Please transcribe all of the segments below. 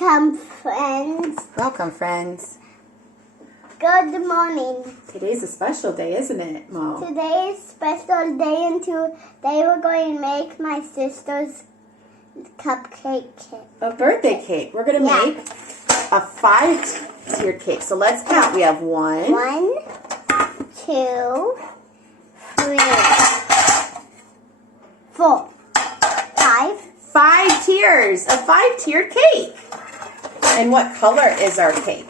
Welcome, friends. Welcome, friends. Good morning. Today's a special day, isn't it, Mo? Today is special day, and today we're going to make my sister's cupcake cake. A birthday cake. We're going to make a 5-tiered cake. So let's count. We have 1, 1, 2, 3, 4, 5. 5 tiers. A 5-tiered cake. And what color is our cake?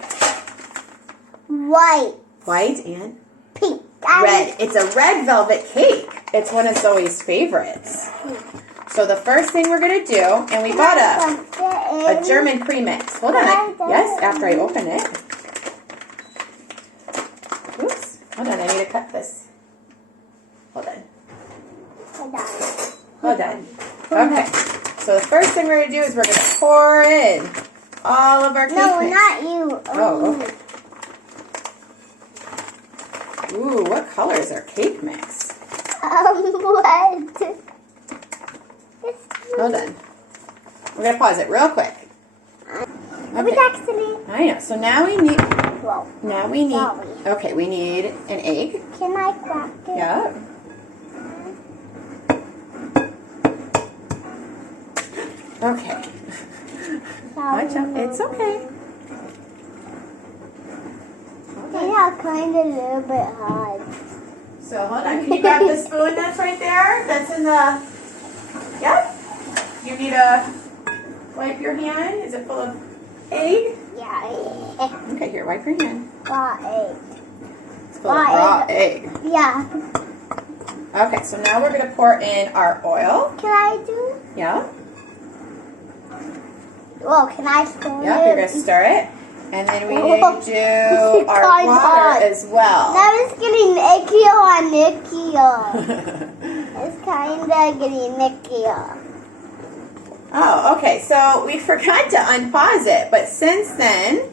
White. White and Pink. red. It's a red velvet cake. It's one of Zoey's favorites. So the first thing we're going to do, and we bought a German premix. Hold on. Yes, after I open it. Oops. Hold on, I need to cut this. Hold on. Hold on. Okay. So the first thing we're going to do is we're going to pour in all of our cake No, mix. not you. Oh, okay. Ooh, what color is our cake mix? What? Hold on. We're going to pause it real quick. Okay. Actually. I know. So now we need... Well, Now we need... sorry. Okay, we need an egg. Can I crack it? Yeah. Okay. Watch out. It's okay. They are kind of a little bit hard. So hold on. Can you grab the spoon that's right there? That's in the... Yep. You need to wipe your hand. Is it full of egg? Yeah. Okay, here, wipe your hand. Raw egg. It's full of raw egg. Yeah. Okay, so now we're going to pour in our oil. Can I do? Yeah. Well, can I stir Yeah, it? you're going to stir it. And then we need to do our water as well. Now it's getting ickier and ickier. It's kind of getting ickier. Oh, okay. So we forgot to unpause it. But since then,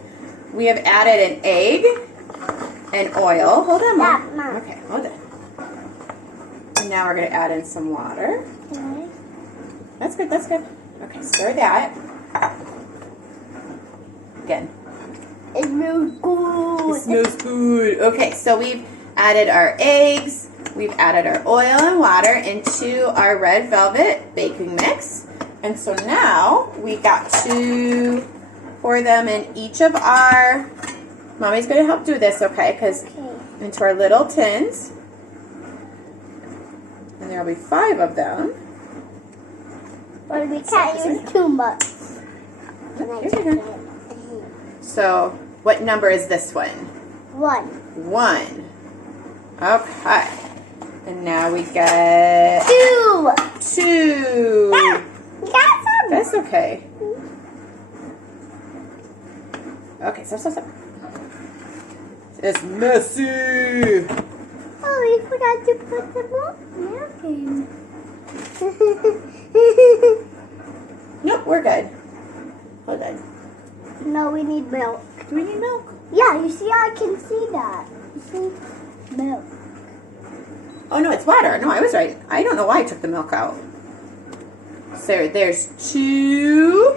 we have added an egg and oil. Hold on, Mom. Okay, hold on. And now we're going to add in some water. Okay. That's good, that's good. Okay, stir that. Again. It smells good. It smells good. Okay, so we've added our eggs, we've added our oil and water into our red velvet baking mix. And so now we got to pour them in each of our, Mommy's going to help do this, okay? Because into our little tins. And there will be 5 of them. But we can't use too much. Here we go. So, what number is this one? 1. 1. Okay. And now we get 2. 2. Ah, you got some. That's okay. Okay, stop. It's messy. Oh, we forgot to put the milk in. Nope, we're good. Hold on. No, we need milk. Do we need milk? Yeah, you see, I can see that. You see? Milk. Oh, no, it's water. No, I was right. I don't know why I took the milk out. So there's 2.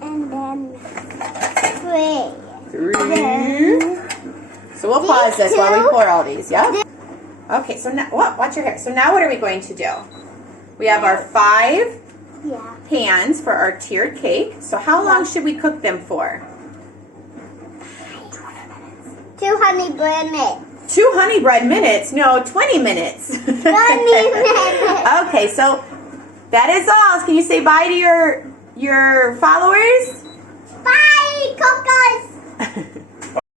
And then 3. 3. So we'll pause this while we pour all these, yeah? Okay, so now, watch your hair. So now what are we going to do? We have our 5 pans for our tiered cake. So how long should we cook them for? 2 honey bread minutes. 2 honey bread minutes? No, 20 minutes. 20 minutes. Okay, so that is all. Can you say bye to your followers? Bye, cookies.